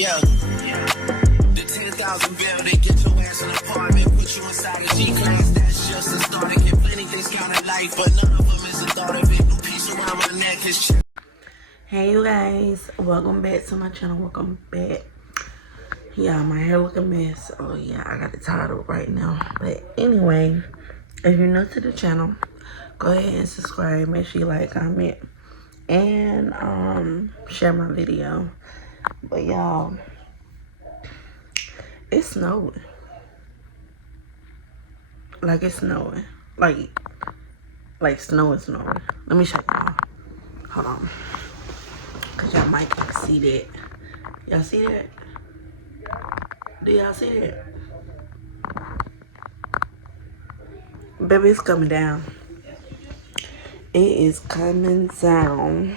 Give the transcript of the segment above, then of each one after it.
Yeah. The 10,000 bill, they get your ass an apartment, put you inside a G-Class, that's just a start. Get plenty things kind of life, but none of them is a thought of it. New piece around my neck is. Hey you guys, welcome back to my channel. Welcome back. Yeah, my hair looking a mess. Oh yeah, I got it tied up right now. But anyway, if you're new to the channel, go ahead and subscribe. Make sure you like, comment, and share my video. But y'all, it's snowing. Like it's snowing. Like snow is snowing. Let me show y'all. Hold on. Cause y'all might can't see that. Y'all see that? Do y'all see that? Baby, it's coming down. It is coming down.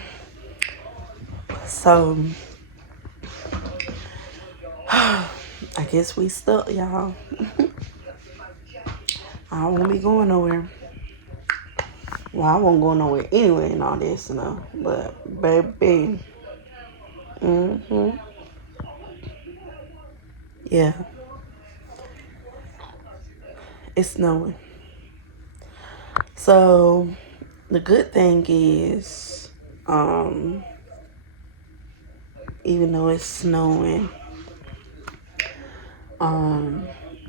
So, I guess we stuck, y'all. I won't be going nowhere. Well, I won't go nowhere anyway and all this, you know. But, baby. Yeah. It's snowing. So, the good thing is, even though it's snowing,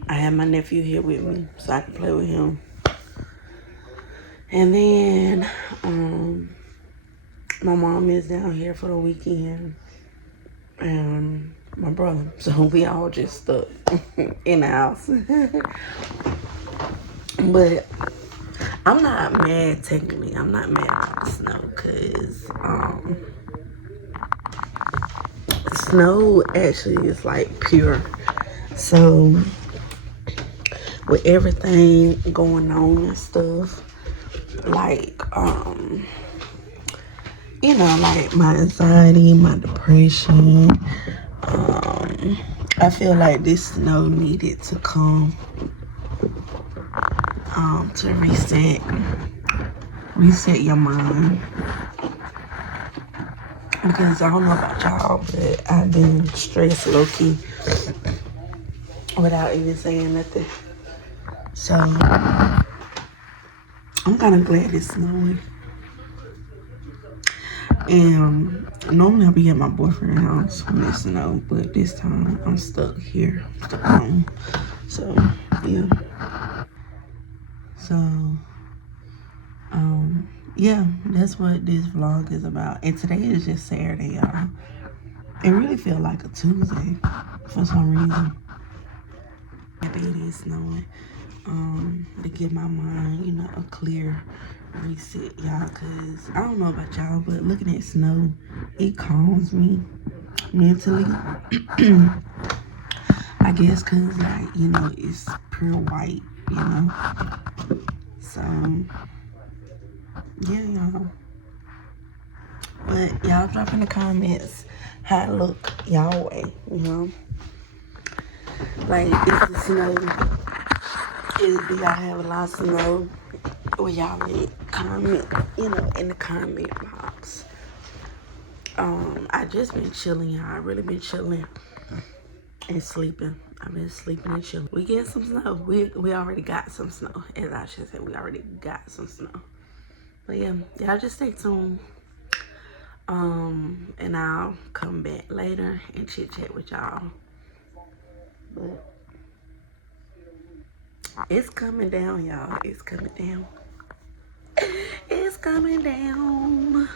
I have my nephew here with me so I can play with him. And then, my mom is down here for the weekend. And my brother. So we all just stuck in the house. But I'm not mad technically. I'm not mad about the snow because snow actually is like pure. So with everything going on and stuff, like you know, like my anxiety, my depression, I feel like this snow needed to come to reset your mind. Because I don't know about y'all, but I've been stressed low-key without even saying nothing. So I'm kind of glad it's snowing. And normally I'll be at my boyfriend's house when it snows, but this time I'm stuck here, stuck home. So yeah. So yeah, that's what this vlog is about. And today is just Saturday, y'all. It really feels like a Tuesday for some reason. It is snowing. To give my mind, you know, a clear reset, y'all, because I don't know about y'all, but looking at snow, it calms me mentally. I guess because, like, you know, it's pure white, you know. So yeah, y'all. But y'all drop in the comments how it look y'all way, you know. Like, if the snow, do y'all have a lot of snow? Or y'all comment, you know, in the comment box. I just been chilling, y'all. I really been chilling and sleeping. I've been sleeping and chilling. We get some snow. We already got some snow. As I should say, we already got some snow. But yeah, y'all just stay tuned. And I'll come back later and chit chat with y'all. But it's coming down, y'all. It's coming down. It's coming down.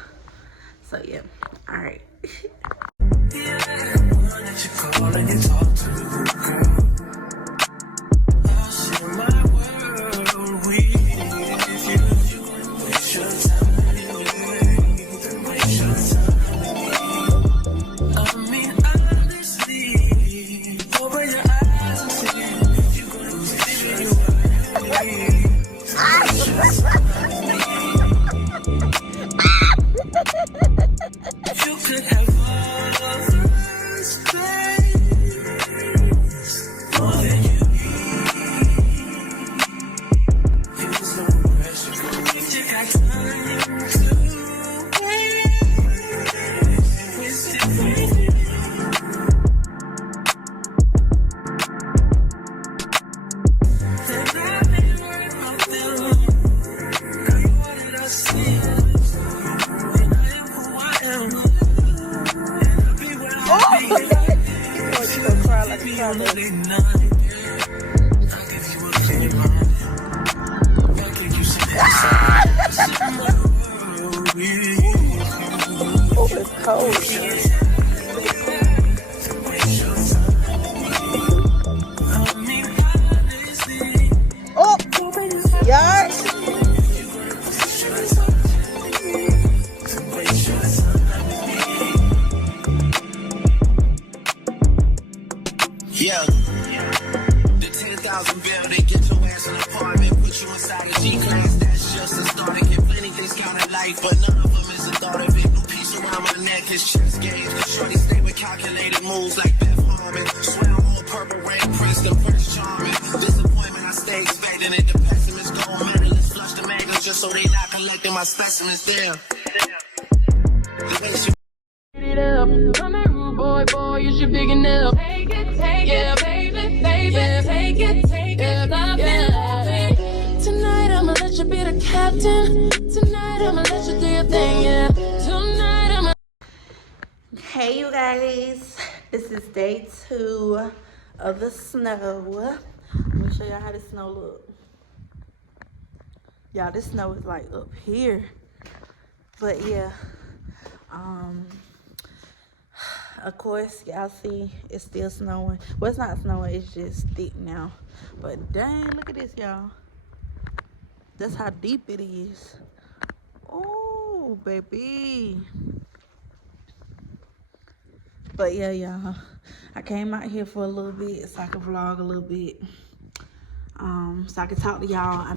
So yeah, all right. You could have all this time. like a strawberry. Oh, it's cold. Yard. Yeah. The 10,000 bill, they get your ass an apartment, put you inside a G-Class, that's just a start. I get plenty things count in life, but none of them is a thought of it. New piece around my neck, his chest games. Shorty stay with calculated moves like Beth Harmon. Swear I'm on purple rain, Princeton, Prince Charming. Disappointment, I stay expecting it. The pessimist go medalist, flush the maggots just so they not collecting my specimens there. Come here, rude boy, you should big enough. Take it, yeah, baby, yeah, take it, love it. Tonight I'ma let you be the captain. Tonight I'ma let you do your thing, yeah. Tonight I'ma. Hey, you guys, this is day 2 of the snow. Let me show y'all how the snow look. Y'all, this snow is like up here, but yeah, of course, y'all see it's still snowing. Well, it's not snowing, it's just thick now. But dang, look at this, y'all. That's how deep it is. Oh, baby. But yeah, y'all, I came out here for a little bit so I could vlog a little bit. So I could talk to y'all.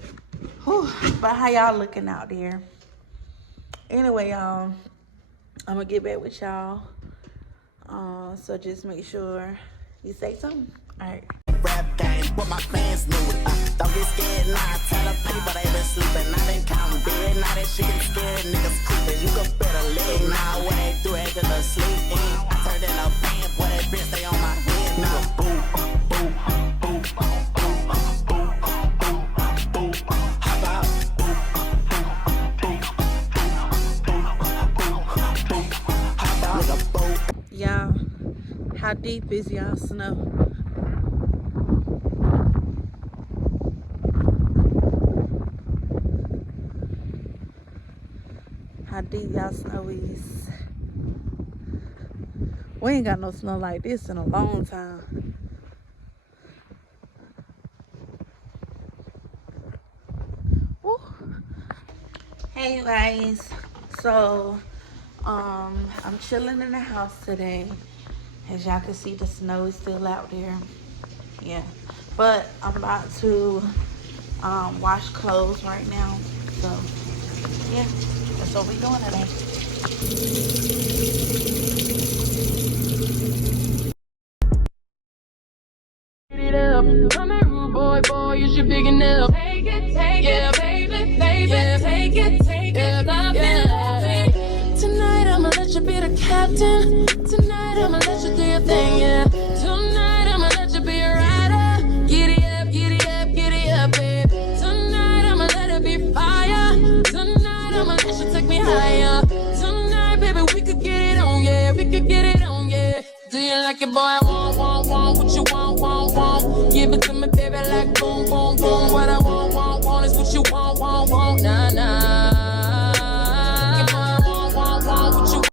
But how y'all looking out there? Anyway, y'all, I'm gonna get back with y'all. So just make sure you say something. All right. Rap game, what my fans knew. Don't get scared now. Tell the people they been sleeping. I been counting dead. Now that shit get scared, niggas creeping. You can better live now. When they do it, just sleep in. I turned in a band, boy, that bitch stay on my head. Nigga, boo, boo, boo, boo, boo, boo, boo. How about boo, boo, boo, boo, boo. How about nigga, boo. Y'all, how deep is y'all snow? How deep y'all snow is? We ain't got no snow like this in a long time. Woo. Hey, you guys. So, I'm chilling in the house today. As y'all can see, the snow is still out there. Yeah. But I'm about to wash clothes right now. So, yeah. That's what we're doing today. Come here, rude boy, you should big enough. Take it, yeah, baby, yeah, take it, love it. Tonight I'ma let you be the captain. Tonight I'ma let you do your thing, yeah. Tonight I'ma let you be a rider. Giddy up, baby. Tonight I'ma let it be fire. Tonight I'ma let you take me higher. Tonight, baby, we could get it on, yeah. We could get it on, yeah. Do you like it, boy? Want what you want. Give it to me, baby, like boom, boom, boom. What I want is what you want, nah.